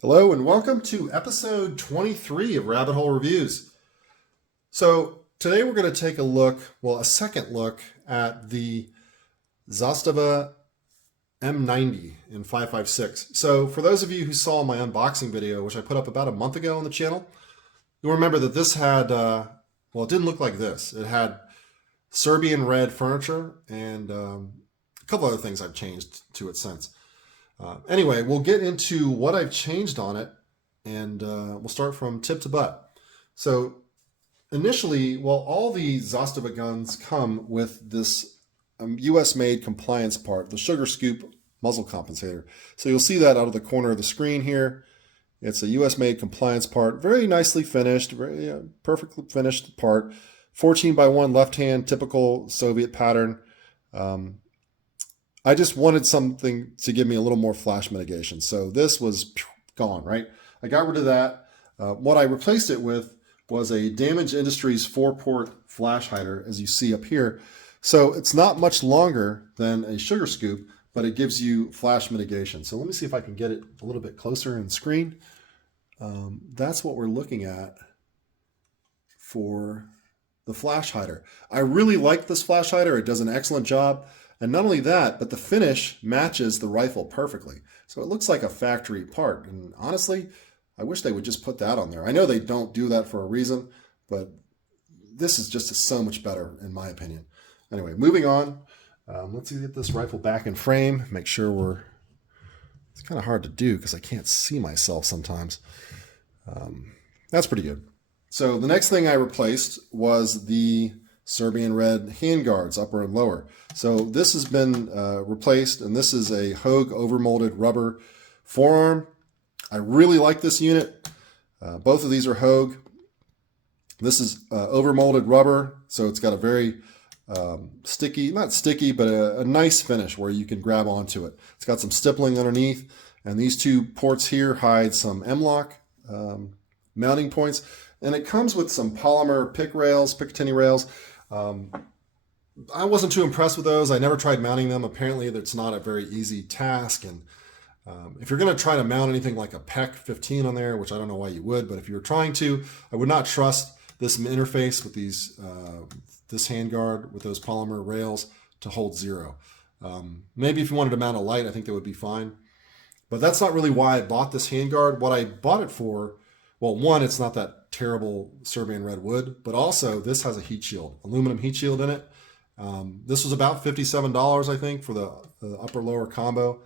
Hello and welcome to episode 23 of Rabbit Hole Reviews. So today we're going to take a second look at the Zastava M90 in 5.56. So for those of you who saw my unboxing video, which I put up about a month ago on the channel, you'll remember that this had, it didn't look like this. It had Serbian red furniture and a couple other things I've changed to it since. Anyway, we'll get into what I've changed on it, and we'll start from tip to butt. So initially, all the Zastava guns come with this US-made compliance part, the sugar scoop muzzle compensator. So you'll see that out of the corner of the screen here. It's a US-made compliance part, very nicely finished, very perfectly finished part. 14x1 left hand, typical Soviet pattern. I just wanted something to give me a little more flash mitigation. So this was gone, right? I got rid of that. What I replaced it with was a Damage Industries 4-port flash hider, as you see up here. So it's not much longer than a sugar scoop, but it gives you flash mitigation. So let me see if I can get it a little bit closer in the screen. That's what we're looking at for the flash hider. I really like this flash hider. It does an excellent job. And not only that, but the finish matches the rifle perfectly. So it looks like a factory part. And honestly, I wish they would just put that on there. I know they don't do that for a reason, but this is just so much better in my opinion. Anyway, moving on. Let's get this rifle back in frame. Make sure it's kind of hard to do because I can't see myself sometimes. That's pretty good. So the next thing I replaced was the Serbian red handguards, upper and lower. So this has been replaced, and this is a Hogue overmolded rubber forearm. I really like this unit. Both of these are Hogue. This is overmolded rubber, so it's got a very sticky, not sticky, but a nice finish where you can grab onto it. It's got some stippling underneath, and these two ports here hide some M-lock mounting points, and it comes with some polymer Picatinny rails. I wasn't too impressed with those. I never tried mounting them. Apparently it's not a very easy task, and if you're going to try to mount anything like a PEC 15 on there, which I don't know why you would, but if you're trying to, I would not trust this interface with these this handguard with those polymer rails to hold zero. Maybe if you wanted to mount a light, I think that would be fine, but that's not really why I bought this handguard. What I bought it for, well, one, it's not that terrible Serbian red wood, but also this has a heat shield, aluminum heat shield in it. This was about $57, I think, for the upper lower combo.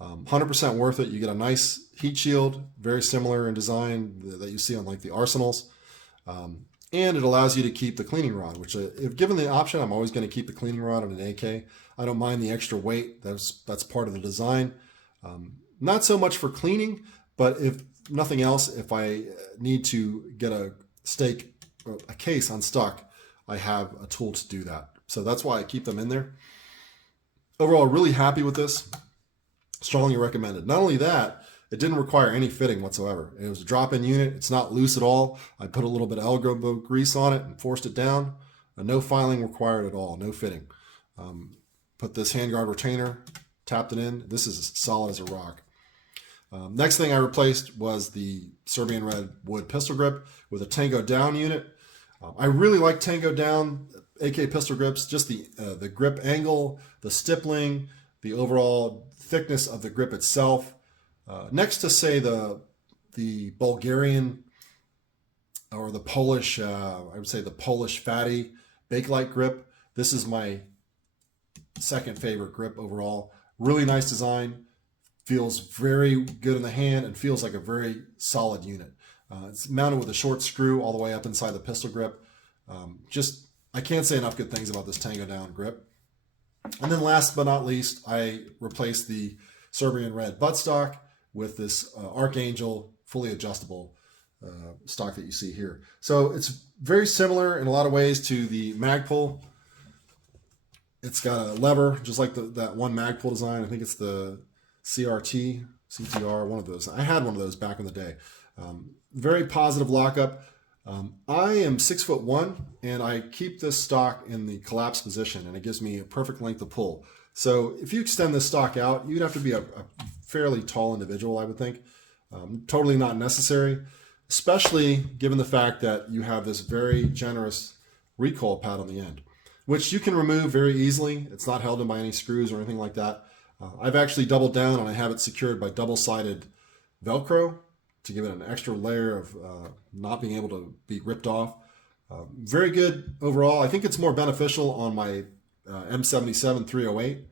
100% worth it. You get a nice heat shield, very similar in design that you see on like the Arsenals. And it allows you to keep the cleaning rod, which if given the option, I'm always going to keep the cleaning rod on an AK. I don't mind the extra weight. That's part of the design. Not so much for cleaning, but if nothing else, if I need to get a stake or a case unstuck, I have a tool to do that. So that's why I keep them in there. Overall, really happy with this. Strongly recommended. Not only that, it didn't require any fitting whatsoever. It was a drop-in unit. It's not loose at all. I put a little bit of elbow grease on it and forced it down. No filing required at all. No fitting. Put this handguard retainer, tapped it in. This is as solid as a rock. Next thing I replaced was the Serbian red wood pistol grip with a Tango Down unit. I really like Tango Down. AK pistol grips, just the grip angle, the stippling, the overall thickness of the grip itself. Next to, say, the Bulgarian or the Polish, I would say the Polish fatty Bakelite grip, this is my second favorite grip overall. Really nice design, feels very good in the hand, and feels like a very solid unit. It's mounted with a short screw all the way up inside the pistol grip. I can't say enough good things about this Tango Down grip. And then last but not least, I replaced the Serbian red buttstock with this Archangel fully adjustable stock that you see here. So it's very similar in a lot of ways to the Magpul. It's got a lever, just like that one Magpul design. I think it's the CTR, one of those. I had one of those back in the day. Very positive lockup. I am 6'1", and I keep this stock in the collapsed position, and it gives me a perfect length to pull. So if you extend this stock out, you'd have to be a fairly tall individual, I would think. Totally not necessary, especially given the fact that you have this very generous recoil pad on the end, which you can remove very easily. It's not held in by any screws or anything like that. I've actually doubled down, and I have it secured by double-sided Velcro to give it an extra layer of not being able to be ripped off. Very good overall. I think it's more beneficial on my M77 308,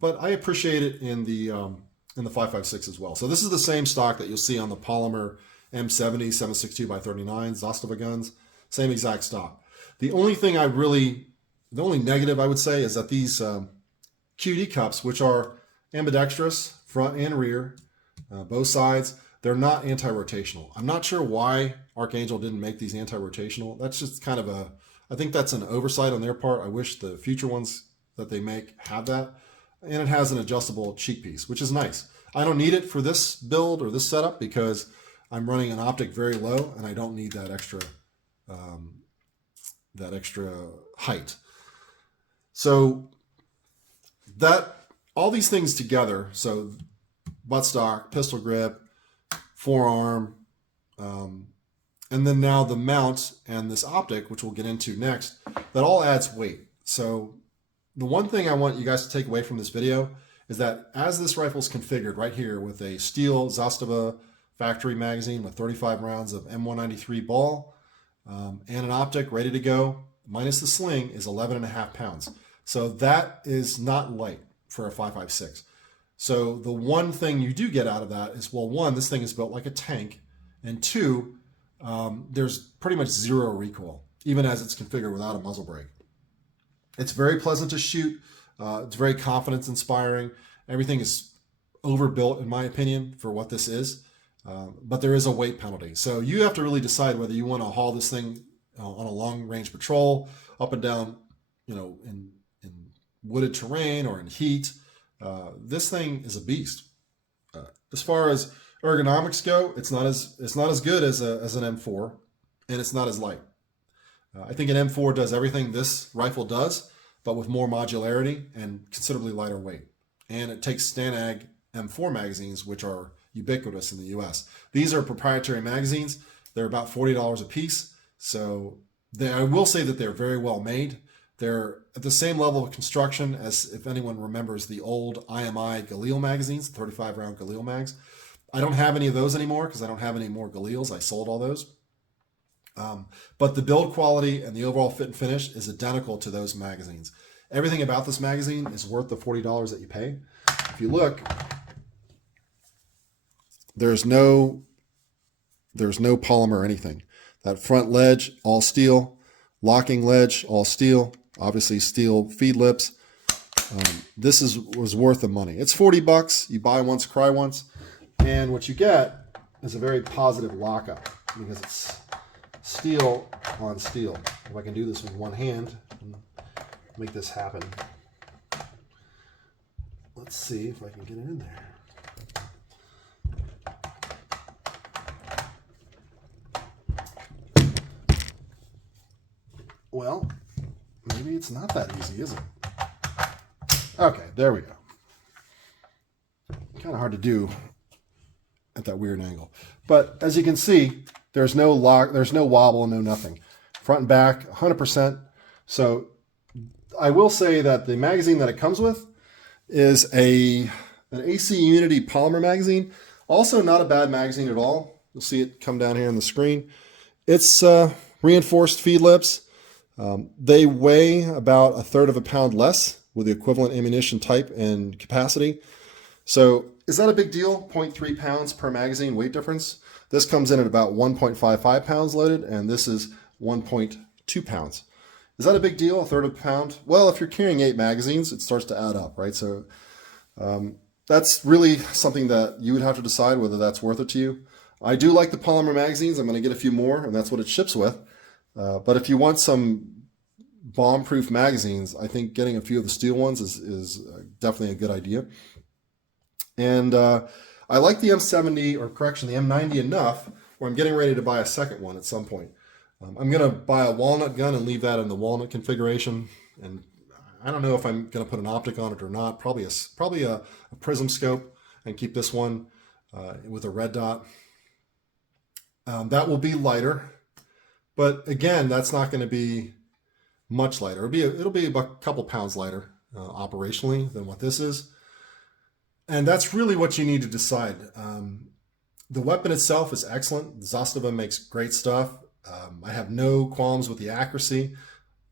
but I appreciate it in the 5.56 as well. So this is the same stock that you'll see on the Polymer M70 7.62x39 Zastava guns. Same exact stock. The only negative I would say is that these QD cups, which are ambidextrous, front and rear, both sides, they're not anti-rotational. I'm not sure why Archangel didn't make these anti-rotational. That's just kind of I think that's an oversight on their part. I wish the future ones that they make have that. And it has an adjustable cheek piece, which is nice. I don't need it for this build or this setup because I'm running an optic very low, and I don't need that extra height. So all these things together, so buttstock, pistol grip, forearm, and then now the mount and this optic, which we'll get into next, that all adds weight. So the one thing I want you guys to take away from this video is that as this rifle is configured right here with a steel Zastava factory magazine with 35 rounds of M193 ball and an optic ready to go, minus the sling, is 11.5 pounds. So that is not light for a 5.56. So the one thing you do get out of that is, well, one, this thing is built like a tank, and two, there's pretty much zero recoil, even as it's configured without a muzzle brake. It's very pleasant to shoot. It's very confidence inspiring. Everything is overbuilt, in my opinion, for what this is. But there is a weight penalty. So you have to really decide whether you want to haul this thing on a long range patrol, up and down, in wooded terrain or in heat. This thing is a beast. As far as ergonomics go, it's not as good as an M4, and it's not as light. I think an M4 does everything this rifle does, but with more modularity and considerably lighter weight. And it takes Stanag M4 magazines, which are ubiquitous in the US. These are proprietary magazines. They're about $40 a piece. So I will say that they're very well made. They're at the same level of construction as, if anyone remembers, the old IMI Galil magazines, 35 round Galil mags. I don't have any of those anymore because I don't have any more Galils. I sold all those. But the build quality and the overall fit and finish is identical to those magazines. Everything about this magazine is worth the $40 that you pay. If you look, there's no polymer or anything. That front ledge, all steel. Locking ledge, all steel. Obviously steel feed lips. This was worth the money. It's $40. You buy once, cry once. And what you get is a very positive lockup because it's steel on steel. If I can do this with one hand and make this happen. Let's see if I can get it in there. Well, maybe it's not that easy, is it? Okay, there we go. Kind of hard to do at that weird angle. But as you can see, there's no lock, there's no wobble, no nothing. Front and back, 100% So I will say that the magazine that it comes with is an AC Unity Polymer magazine. Also not a bad magazine at all. You'll see it come down here on the screen. It's reinforced feed lips. They weigh about 1/3 of a pound less with the equivalent ammunition type and capacity. So is that a big deal? 0.3 pounds per magazine weight difference. This comes in at about 1.55 pounds loaded, and this is 1.2 pounds. Is that a big deal, 1/3 of a pound? Well, if you're carrying 8 magazines, it starts to add up, right? So that's really something that you would have to decide whether that's worth it to you. I do like the Polymer magazines. I'm going to get a few more, and that's what it ships with. But if you want some bomb-proof magazines, I think getting a few of the steel ones is definitely a good idea. And I like the M70, or correction, the M90 enough where I'm getting ready to buy a second one at some point. I'm going to buy a walnut gun and leave that in the walnut configuration. And I don't know if I'm going to put an optic on it or not. Probably a prism scope, and keep this one with a red dot. That will be lighter, but again, that's not going to be much lighter. It'll be about a couple pounds lighter operationally than what this is. And that's really what you need to decide. The weapon itself is excellent. Zastava makes great stuff. I have no qualms with the accuracy.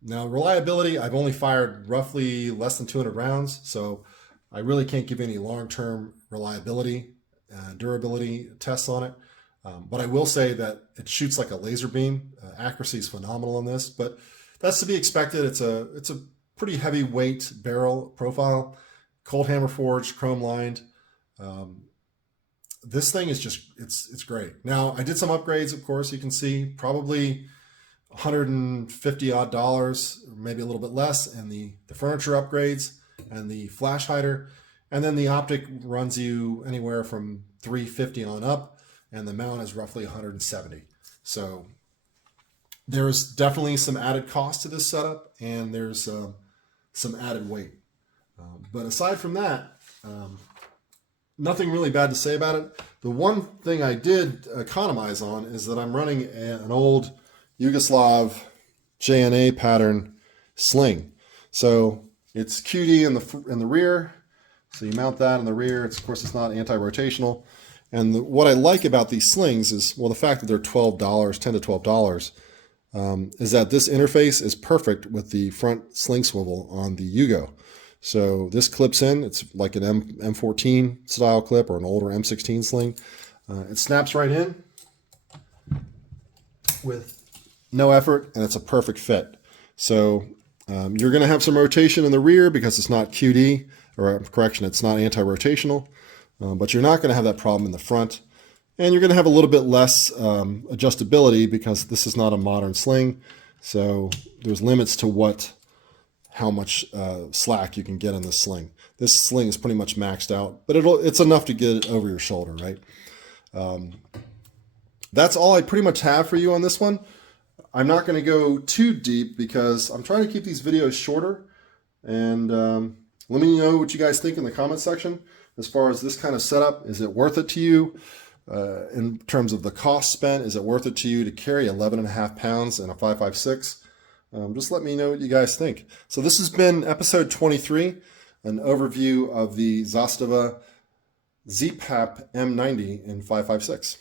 Now, reliability, I've only fired roughly less than 200 rounds, so I really can't give any long-term reliability, durability tests on it. But I will say that it shoots like a laser beam. Accuracy is phenomenal on this, but that's to be expected. It's a pretty heavyweight barrel profile, cold hammer forged, chrome lined. This thing is just, it's great. Now, I did some upgrades, of course, you can see, probably $150 odd, or maybe a little bit less, and the furniture upgrades and the flash hider. And then the optic runs you anywhere from $350 on up, and the mount is roughly $170. So there's definitely some added cost to this setup, and there's some added weight. But aside from that, nothing really bad to say about it. The one thing I did economize on is that I'm running an old Yugoslav JNA pattern sling. So it's QD in the rear. So you mount that in the rear. Of course, it's not anti-rotational. And what I like about these slings is, well, the fact that they're $12, $10 to $12, is that this interface is perfect with the front sling swivel on the Yugo. So this clips in. It's like an M14 style clip or an older M16 sling. It snaps right in with no effort, and it's a perfect fit. So you're going to have some rotation in the rear because it's not QD, or correction, it's not anti-rotational. But you're not going to have that problem in the front. And you're going to have a little bit less adjustability because this is not a modern sling. So there's limits to how much slack you can get in this sling. This sling is pretty much maxed out, but it's enough to get it over your shoulder, right? That's all I pretty much have for you on this one. I'm not going to go too deep because I'm trying to keep these videos shorter. And let me know what you guys think in the comment section. As far as this kind of setup, is it worth it to you in terms of the cost spent? Is it worth it to you to carry 11.5 pounds in a 5.56? Just let me know what you guys think. So this has been episode 23, an overview of the Zastava ZPAP M90 in 5.56.